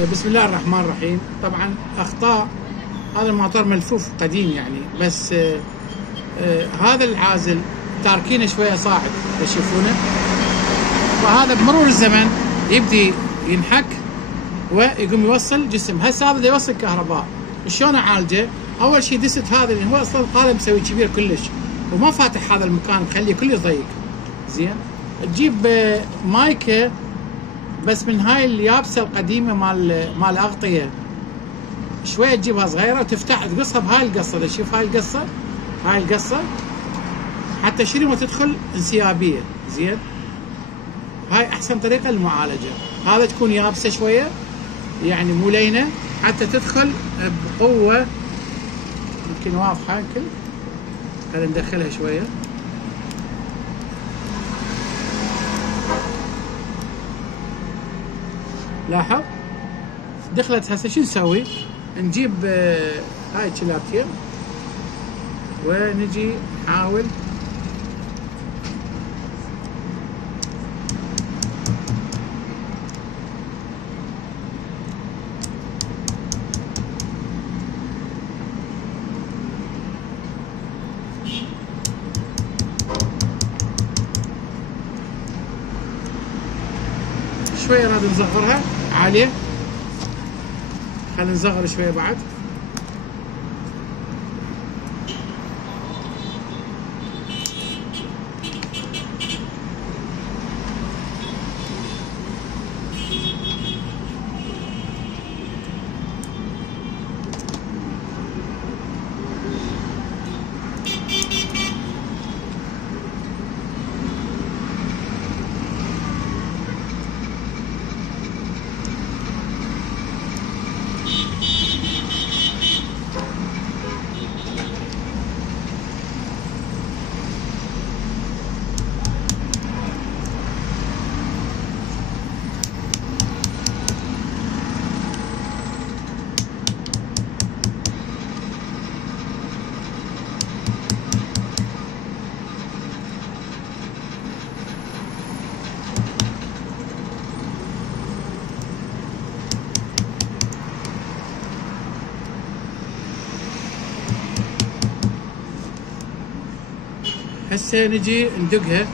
بسم الله الرحمن الرحيم. طبعا اخطاء هذا الموتور ملفوف قديم يعني، بس هذا العازل تاركينه شويه صاعد تشوفونه، وهذا بمرور الزمن يبدي ينحك ويقوم يوصل جسم. هسه هذا يوصل كهرباء. شلون اعالجه؟ اول شيء دست هذا اللي هو اصلا القالب مسوي كبير كلش وما فاتح هذا المكان، خليه كلش ضيق. زين، تجيب مايكه بس من هاي اليابسه القديمه مال اغطيه، شويه تجيبها صغيره وتفتح تقصها بهاي القصه. شوف هاي القصه، هاي القصه حتى شنو تدخل انسيابيه. زين، هاي احسن طريقه للمعالجه. هذا تكون يابسه شويه يعني مو لينه حتى تدخل بقوه. يمكن واضحه يمكن، خلينا ندخلها شويه. لاحظ دخلت. هسه شو نسوي؟ نجيب هاي الكلابتين ونجي نحاول شويه، نادي نصغرها عاليه. خلينا نصغر شويه بعد. هسه نجي ندقها.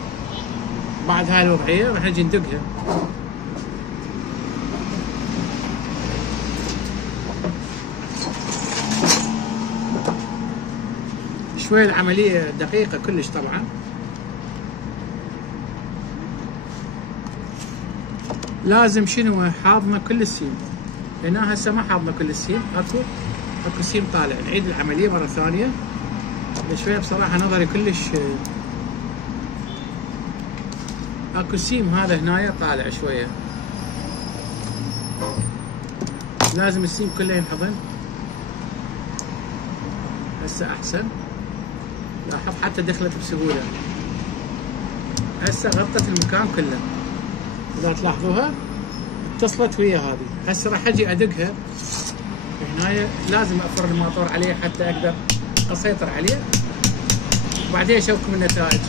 بعد هاي الوضعيه راح نجي ندقها. شوي العمليه دقيقه كلش طبعا. لازم شنو حاضنه كل السيم. هنا هسه ما حاضنه كل السيم، اكو سيم طالع. نعيد العمليه مره ثانيه. شويه بصراحه نظري كلش اكو سيم هذا هنايا طالع شويه، لازم السيم كله ينحضن. هسه احسن. لاحظ حتى دخلت بسهوله. هسه غطت المكان كله. اذا تلاحظوها اتصلت ويا هذه. هسه راح اجي ادقها هنايا. لازم افر الموتور عليه حتى اقدر اسيطر عليه، وبعدين اشوفكم النتائج.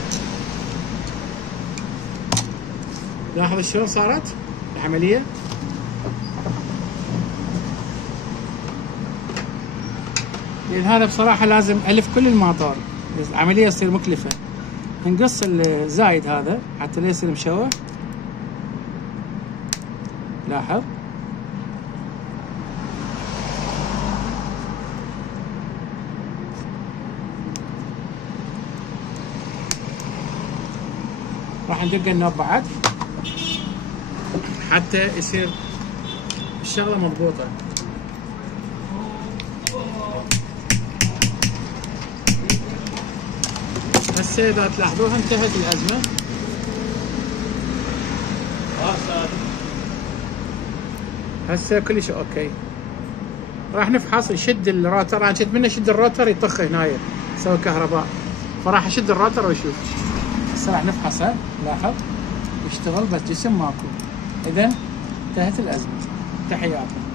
لاحظ شلون صارت العمليه. لان هذا بصراحه لازم الف كل الموتور، العمليه تصير مكلفه. نقص الزايد هذا حتى لا يصير مشوه. لاحظ راح ندق النوب بعد حتى يصير الشغله مضبوطه. هسه اذا تلاحظوها انتهت الازمه. هسه كلش اوكي. راح نفحص نشد الروتر. انا شد منه شد الروتر يطخ هنايا يسوي كهرباء، فراح اشد الروتر واشوف. هسه راح نفحصه. لاحظ يشتغل بس جسم ماكو. اذا انتهت الازمه. تحياتي.